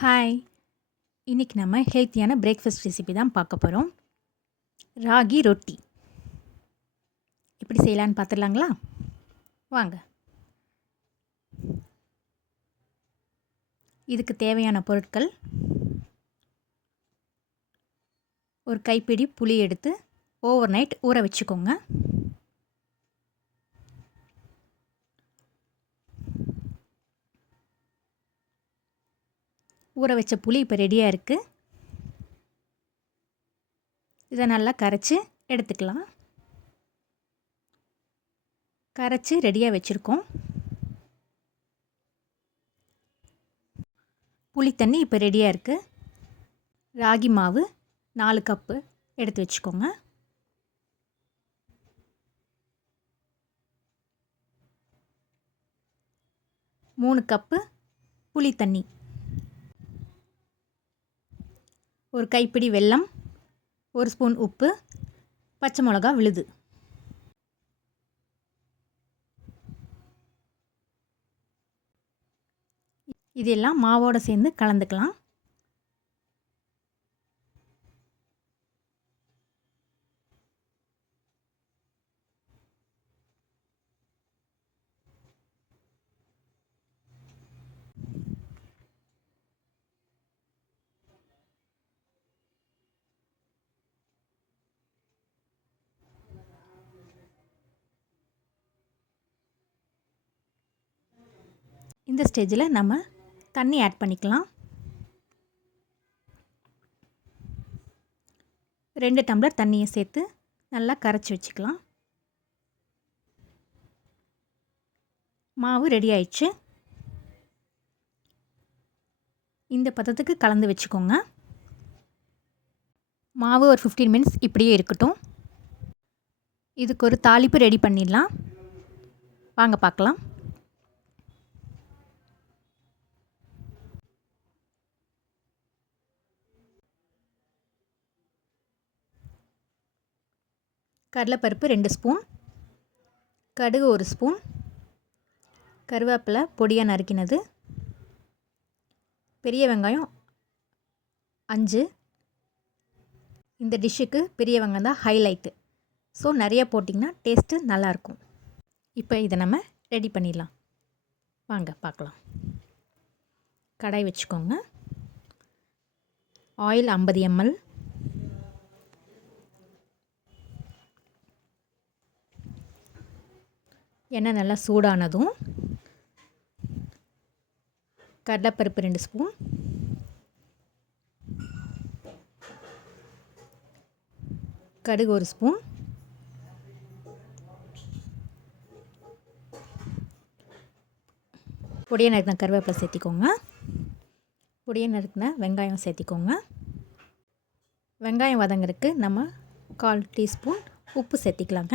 Hi இன்றைக்கி நம்ம ஹெல்த்தியான பிரேக்ஃபாஸ்ட் ரெசிபி தான் பார்க்க போகிறோம் ராகி ரொட்டி. எப்படி செய்யலான்னு பார்த்துடலாங்களா? வாங்க. இதுக்கு தேவையான பொருட்கள். ஒரு கைப்பிடி புளி எடுத்து ஓவர் நைட் ஊற வச்சுக்கோங்க. ஊற வச்ச புளி இப்போ ரெடியாக இருக்குது இதை நல்லா கரைச்சி எடுத்துக்கலாம். கரைச்சி ரெடியாக வச்சுருக்கோம். புளி தண்ணி இப்போ ரெடியாக இருக்குது ராகி மாவு நாலு கப்பு எடுத்து வச்சுக்கோங்க. மூணு கப்பு புளி தண்ணி. ஒரு கைப்பிடி வெல்லம் ஒரு ஸ்பூன் உப்பு பச்சை மிளகா விழுது. இதெல்லாம் மாவோடு சேர்ந்து கலந்துக்கலாம். இந்த ஸ்டேஜில் நம்ம தண்ணி ஆட் பண்ணிக்கலாம். ரெண்டு டம்ளர் தண்ணியை சேர்த்து நல்லா கரைச்சி வச்சுக்கலாம். மாவு ரெடி ஆயிடுச்சு. இந்த பதத்துக்கு கலந்து வச்சுக்கோங்க. மாவு ஒரு ஃபிஃப்டீன் மினிட்ஸ் இப்படியே இருக்கட்டும். இதுக்கு ஒரு தாளிப்பு ரெடி பண்ணிடலாம். வாங்க பார்க்கலாம். கடலைப்பருப்பு ரெண்டு ஸ்பூன் கடுகு ஒரு ஸ்பூன் கருவேப்பிலை பொடியாக நறுக்கினது பெரிய வெங்காயம் அஞ்சு. இந்த டிஷ்ஷுக்கு பெரிய வெங்காயம் தான் ஹைலைட்டு. ஸோ நிறைய போட்டிங்கன்னா டேஸ்ட்டு நல்லாயிருக்கும். இப்போ இதை நம்ம ரெடி பண்ணிடலாம். வாங்க பார்க்கலாம். கடாய் வச்சுக்கோங்க. ஆயில் ஐம்பது எம்எல். எண்ணெய் நல்லா சூடானதும் கடலைப்பருப்பு ரெண்டு ஸ்பூன். கடுகு ஒரு ஸ்பூன். பொடியை நறுக்கின கருவேப்பிலை சேர்த்திக்கோங்க. பொடியை நறுக்கின வெங்காயம் சேர்த்திக்கோங்க. வெங்காயம் வதங்கிறதுக்கு நம்ம கால் டீஸ்பூன் உப்பு சேர்த்திக்கலாங்க.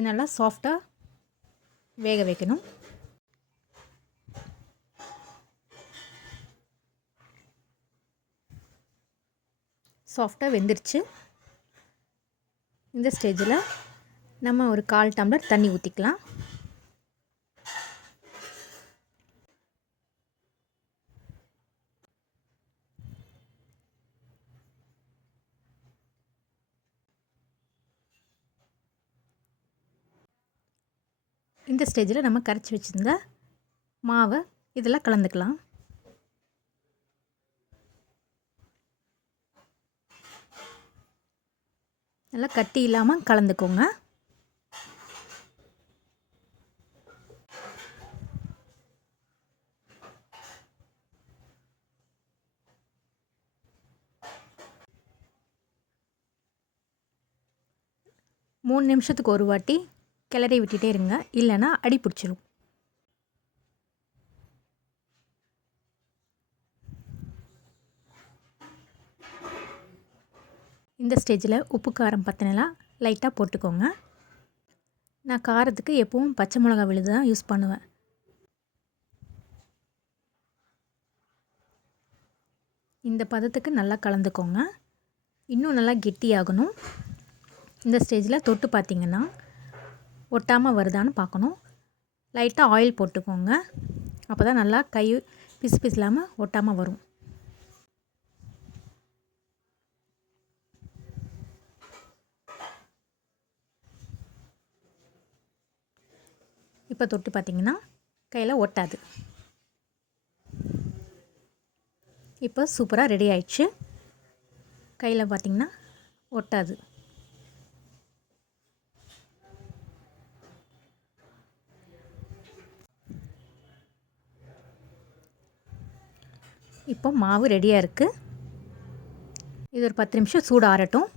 இது நல்லா சாஃப்டாக வேக வைக்கணும். சாஃப்டாக வெந்துருச்சு. இந்த ஸ்டேஜில் நம்ம ஒரு கால் டம்ளர் தண்ணி ஊற்றிக்கலாம் இந்த ஸ்டேஜில் நம்ம கரைச்சி வச்சுருந்த மாவை இதெல்லாம் கலந்துக்கலாம். நல்லா கட்டி இல்லாமல் கலந்துக்கோங்க. மூணு நிமிஷத்துக்கு ஒரு வாட்டி கிளறி விட்டுட்டே இருங்க. இல்லைன்னா அடி பிடிச்சிரும். இந்த ஸ்டேஜில் உப்பு காரம் பற்றினலாம் லைட்டாக போட்டுக்கோங்க. நான் காரத்துக்கு எப்பவும் பச்சை மிளகா விழுது தான் யூஸ் பண்ணுவேன். இந்த பதத்துக்கு நல்லா கலந்துக்கோங்க. இன்னும் நல்லா கெட்டியாகணும். இந்த ஸ்டேஜில் தொட்டு பார்த்திங்கன்னா ஒட்டாமல் வருதான்னு பார்க்கணும். லைட்டாக ஆயில் போட்டுக்கோங்க. அப்போ தான் நல்லா கை பிசு பிசுலாமல் இல்லாமல் ஒட்டாமல் வரும். இப்போ தொட்டு பார்த்தீங்கன்னா கையில் ஒட்டாது. இப்போ சூப்பராக ரெடி ஆயிடுச்சு. கையில் பார்த்தீங்கன்னா ஒட்டாது. இப்போ மாவு ரெடியாக இருக்குது இது ஒரு பத்து நிமிஷம் சூடு ஆறட்டும்.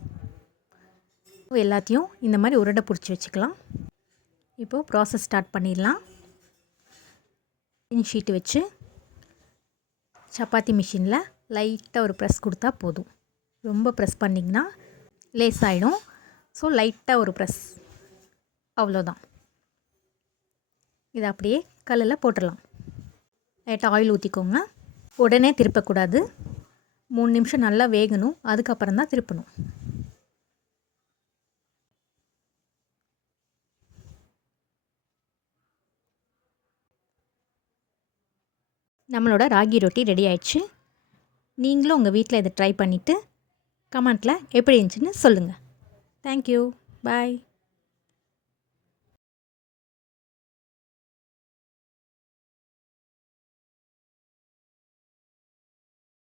எல்லாத்தையும் இந்த மாதிரி உருண்டை பிடிச்சி வச்சுக்கலாம். இப்போது ப்ராசஸ் ஸ்டார்ட் பண்ணிடலாம். இன் ஷீட்டு வச்சு சப்பாத்தி மிஷினில் லைட்டாக ஒரு ப்ரெஸ் கொடுத்தா போதும். ரொம்ப ப்ரெஸ் பண்ணிங்கன்னா லேஸ் ஆகிடும் ஸோ லைட்டாக ஒரு ப்ரெஸ் அவ்வளோதான் இதை அப்படியே கல்லில் போட்டுடலாம். லைட்டாக ஆயில் ஊற்றிக்கோங்க உடனே திருப்பக்கூடாது. மூணு நிமிஷம் நல்லா வேகணும். அதுக்கப்புறம் தான் திருப்பணும். நம்மளோட ராகி ரொட்டி ரெடி ஆயிடுச்சு. நீங்களும் உங்கள் வீட்டில் இதை ட்ரை பண்ணிவிட்டு கமெண்ட்டில் எப்படி இருந்துச்சுன்னு சொல்லுங்கள் தேங்க்யூ பாய்